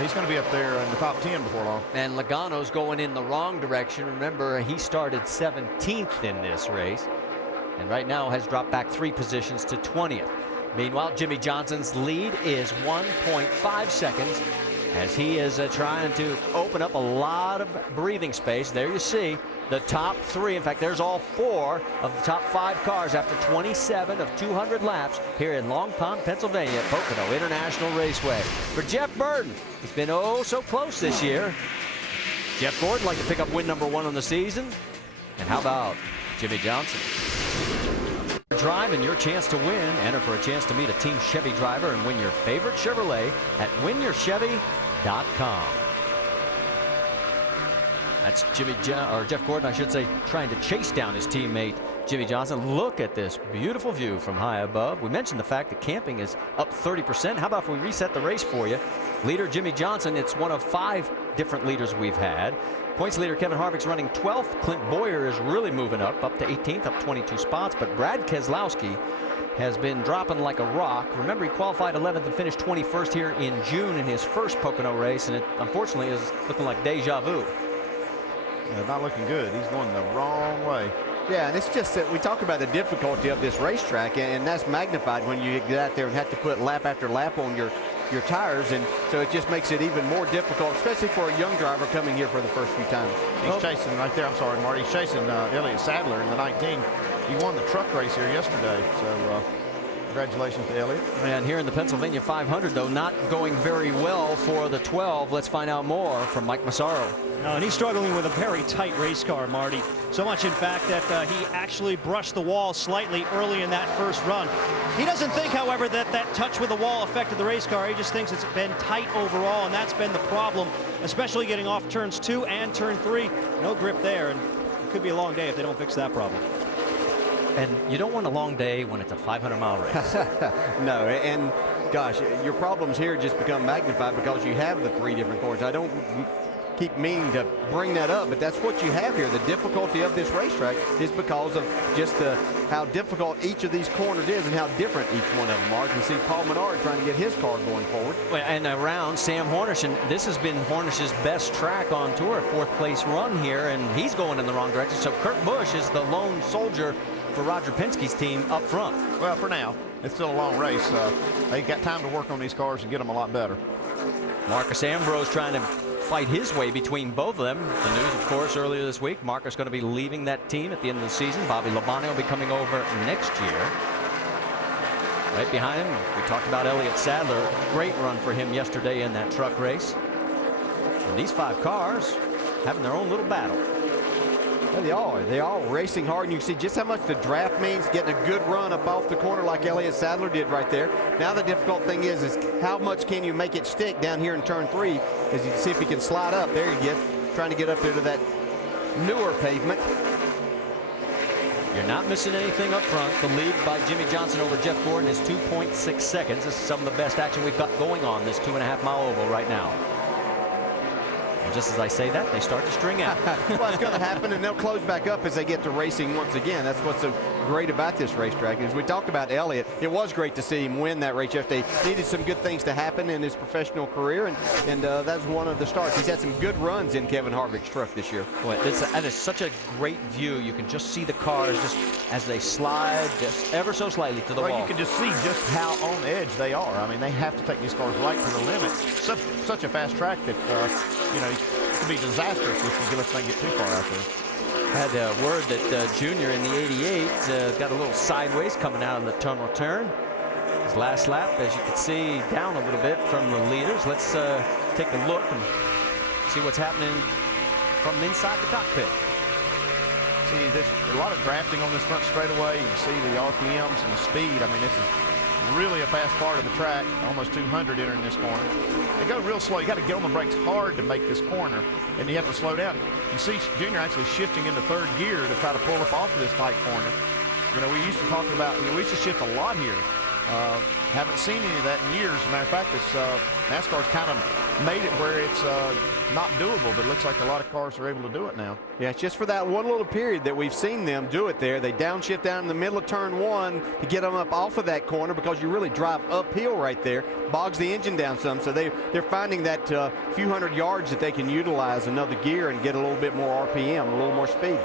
he's going to be up there in the top 10 before long. And Logano's going in the wrong direction. Remember, he started 17th in this race, and right now has dropped back 3 positions to 20th. Meanwhile, Jimmy Johnson's lead is 1.5 seconds as he is trying to open up a lot of breathing space. There you see the top 3. In fact, there's all 4 of the top 5 cars after 27 of 200 laps here in Long Pond, Pennsylvania at Pocono International Raceway. For Jeff Burton, he's been oh so close this year. Jeff Gordon like to pick up win number 1 on the season. And how about Jimmy Johnson? Drive and your chance to win. Enter for a chance to meet a Team Chevy driver and win your favorite Chevrolet at winyourchevy.com. That's Jeff Gordon, I should say, trying to chase down his teammate Jimmy Johnson. Look at this beautiful view from high above. We mentioned the fact that camping is up 30%. How about if we reset the race for you? Leader Jimmy Johnson, it's one of 5 different leaders we've had. Points leader Kevin Harvick's running 12th. Clint Boyer is really moving up to 18th, up 22 spots. But Brad Keselowski has been dropping like a rock. Remember, he qualified 11th and finished 21st here in June in his first Pocono race, and it unfortunately is looking like deja vu. Yeah, not looking good. He's going the wrong way. Yeah, and it's just that we talk about the difficulty of this racetrack, and that's magnified when you get out there and have to put lap after lap on your tires, and so it just makes it even more difficult, especially for a young driver coming here for the first few times. He's chasing right there. I'm sorry, Marty. He's chasing Elliott Sadler in the 19. He won the truck race here yesterday, so congratulations to Elliott. And here in the Pennsylvania 500, though, not going very well for the 12. Let's find out more from Mike Massaro. And he's struggling with a very tight race car, Marty. So much, in fact, that he actually brushed the wall slightly early in that first run. He doesn't think, however, that that touch with the wall affected the race car. He just thinks it's been tight overall, and that's been the problem, especially getting off turns 2 and turn 3. No grip there, and it could be a long day if they don't fix that problem. And you don't want a long day when it's a 500-mile race. No, and gosh, your problems here just become magnified because you have the 3 different corners. I don't keep meaning to bring that up, but that's what you have here. The difficulty of this racetrack is because of just how difficult each of these corners is and how different each one of them are. You can see Paul Menard trying to get his car going forward. And around Sam Hornish, and this has been Hornish's best track on tour, a 4th place run here, and he's going in the wrong direction. So Kurt Busch is the lone soldier for Roger Penske's team up front. Well, for now, it's still a long race. They've got time to work on these cars and get them a lot better. Marcus Ambrose trying to fight his way between both of them. The news, of course, earlier this week, Marcus going to be leaving that team at the end of the season. Bobby Labonte will be coming over next year. Right behind him, we talked about Elliott Sadler. Great run for him yesterday in that truck race. And these 5 cars having their own little battle. Yeah, they are racing hard, and you can see just how much the draft means, getting a good run up off the corner like Elliott Sadler did right there. Now the difficult thing is how much can you make it stick down here in turn 3, as you can see if he can slide up. There he gets, trying to get up there to that newer pavement. You're not missing anything up front. The lead by Jimmy Johnson over Jeff Gordon is 2.6 seconds. This is some of the best action we've got going on this 2.5-mile oval right now. And just as I say that, they start to string out. Well, it's going to happen, and they'll close back up as they get to racing once again. That's what's so great about this racetrack. As we talked about Elliott, it was great to see him win that race yesterday. Needed some good things to happen in his professional career, and that was one of the starts. He's had some good runs in Kevin Harvick's truck this year. Boy, that is such a great view. You can just see the cars just as they slide just ever so slightly to the wall. You can just see just how on edge they are. I mean, they have to take these cars right to the limit. Such a fast track that, you know, it could be disastrous if you let them get too far out there. Had word that Junior in the 88 got a little sideways coming out of the tunnel turn. His last lap, as you can see, down a little bit from the leaders. Let's take a look and see what's happening from inside the cockpit. See, there's a lot of drafting on this front straightaway. You can see the RPMs and the speed. I mean, this is really a fast part of the track. Almost 200 entering this corner. They go real slow. You got to get on the brakes hard to make this corner, and you have to slow down. You see Junior actually shifting into 3rd gear to try to pull up off of this tight corner. You know, we used to talk about, we used to shift a lot here. Haven't seen any of that in years. As a matter of fact, NASCAR's kind of made it where it's not doable, but it looks like a lot of cars are able to do it now. Yeah, it's just for that one little period that we've seen them do it there. They downshift down in the middle of turn 1 to get them up off of that corner, because you really drive uphill right there, bogs the engine down some. So they're finding that few hundred yards that they can utilize another gear and get a little bit more RPM, a little more speed.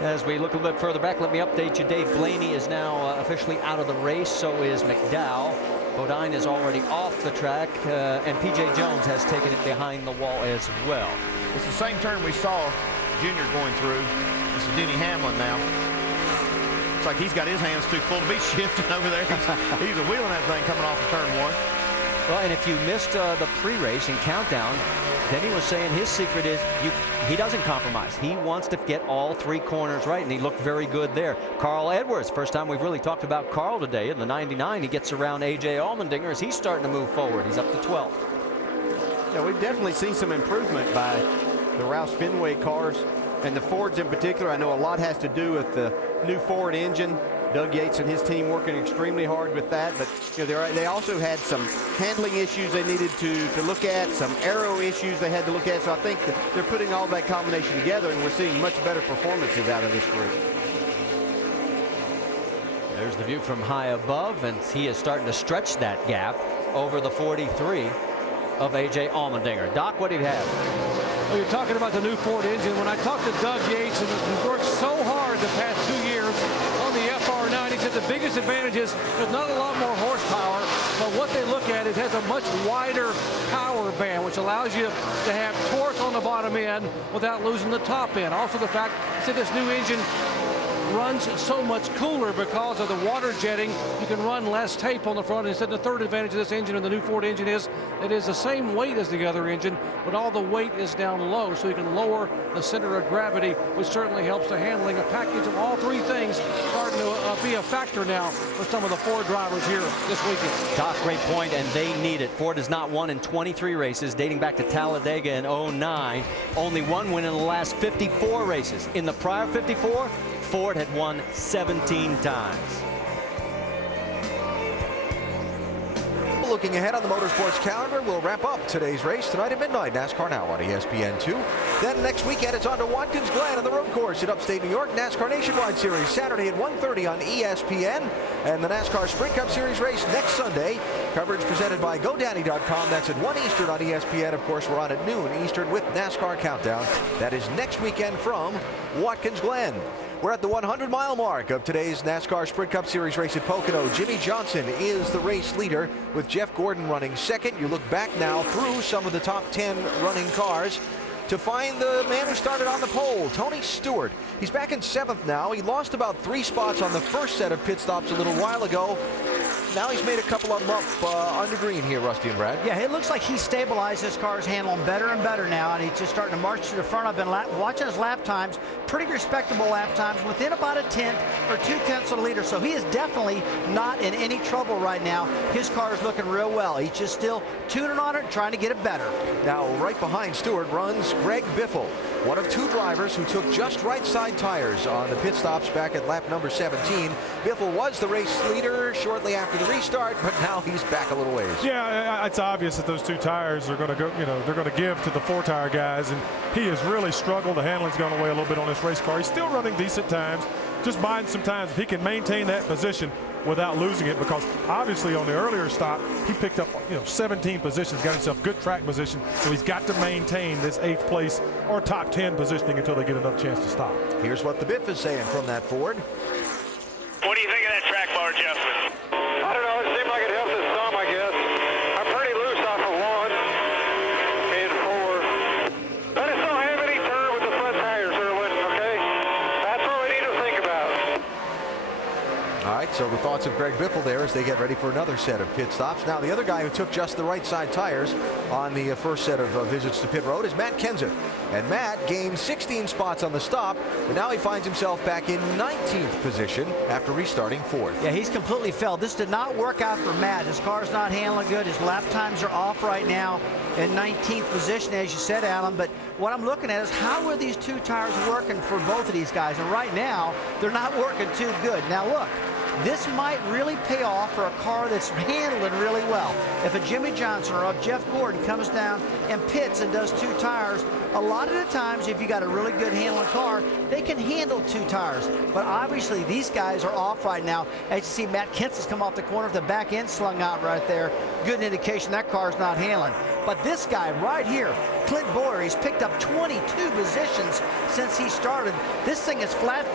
As we look a little bit further back, let me update you. Dave Blaney is now officially out of the race. So is McDowell. Bodine is already off the track, and P.J. Jones has taken it behind the wall as well. It's the same turn we saw Junior going through. This is Denny Hamlin now. Looks like he's got his hands too full to be shifting over there. He's wheeling that thing coming off of turn 1. Well, and if you missed the pre-race and countdown, Denny was saying his secret is he doesn't compromise. He wants to get all 3 corners right, and he looked very good there. Carl Edwards, first time we've really talked about Carl today. In the 99, he gets around A.J. Allmendinger as he's starting to move forward. He's up to 12th. Yeah, we've definitely seen some improvement by the Roush Fenway cars, and the Fords in particular. I know a lot has to do with the new Ford engine. Doug Yates and his team working extremely hard with that, but they also had some handling issues they needed to look at, some aero issues they had to look at. So I think that they're putting all that combination together, and we're seeing much better performances out of this group. There's the view from high above, and he is starting to stretch that gap over the 43 of A.J. Allmendinger. Doc, what do you have? Well, you're talking about the new Ford engine. When I talked to Doug Yates, and he worked so hard the past 2 years on the FR9, he said the biggest advantage is there's not a lot more horsepower, but what they look at is it has a much wider power band, which allows you to have torque on the bottom end without losing the top end. Also the fact that this new engine runs so much cooler because of the water jetting. You can run less tape on the front. And the third advantage of this engine and the new Ford engine is it is the same weight as the other engine, but all the weight is down low, so you can lower the center of gravity, which certainly helps the handling. A package of all 3 things starting to be a factor now for some of the Ford drivers here this weekend. Doc, great point, and they need it. Ford has not won in 23 races dating back to Talladega in 09. Only 1 win in the last 54 races. In the prior 54, Ford had won 17 times. Looking ahead on the motorsports calendar, we'll wrap up today's race tonight at midnight. NASCAR Now on ESPN2. Then next weekend, it's on to Watkins Glen on the road course at upstate New York. NASCAR Nationwide Series Saturday at 1:30 on ESPN. And the NASCAR Sprint Cup Series race next Sunday. Coverage presented by GoDaddy.com. That's at 1 Eastern on ESPN. Of course, we're on at noon Eastern with NASCAR Countdown. That is next weekend from Watkins Glen. We're at the 100-mile mark of today's NASCAR Sprint Cup Series race at Pocono. Jimmy Johnson is the race leader with Jeff Gordon running second. You look back now through some of the top 10 running cars to find the man who started on the pole, Tony Stewart. He's back in 7th now. He lost about 3 spots on the first set of pit stops a little while ago. Now he's made a couple of them up under green here, Rusty and Brad. Yeah, it looks like he stabilized his car's handling better and better now, and he's just starting to march to the front. I've been watching his lap times, pretty respectable lap times, within about 1/10 or 2/10 of the leader. So he is definitely not in any trouble right now. His car is looking real well. He's just still tuning on it and trying to get it better. Now, right behind Stewart runs Greg Biffle, one of 2 drivers who took just right side tires on the pit stops back at lap number 17. Biffle was the race leader shortly after the restart, but now he's back a little ways. Yeah, it's obvious that those 2 tires are going to go, they're going to give to the 4-tire guys, and he has really struggled. The handling's gone away a little bit on this race car. He's still running decent times, just buying some times. If he can maintain that position without losing it, because obviously on the earlier stop, he picked up 17 positions, got himself good track position, so he's got to maintain this 8th place or top 10 positioning until they get enough chance to stop. Here's what the Biff is saying from that Ford. What do you think of that track bar adjustment? I don't know. It seemed like it helped us some, I guess. I'm pretty loose off of 1 and 4. I just don't have any turn with the front tires, Erwin, okay? That's what we need to think about. All right, so the thoughts of Greg Biffle there as they get ready for another set of pit stops. Now, the other guy who took just the right side tires on the first set of visits to pit road is Matt Kenseth. And Matt gained 16 spots on the stop, but now he finds himself back in 19th position after restarting 4th. Yeah, he's completely failed. This did not work out for Matt. His car's not handling good. His lap times are off right now in 19th position, as you said, Alan. But what I'm looking at is how are these 2 tires working for both of these guys? And right now, they're not working too good. Now, look. this might really pay off for a car that's handling really well. If a Jimmy Johnson or a Jeff Gordon comes down and pits and does 2 tires, a lot of the times if you got a really good handling car, they can handle 2 tires. But obviously these guys are off right now. As you see, Matt Kent's has come off the corner with the back end slung out right there. Good indication that car's not handling. But this guy right here, Clint Boyer, he's picked up 22 positions since he started. This thing is flat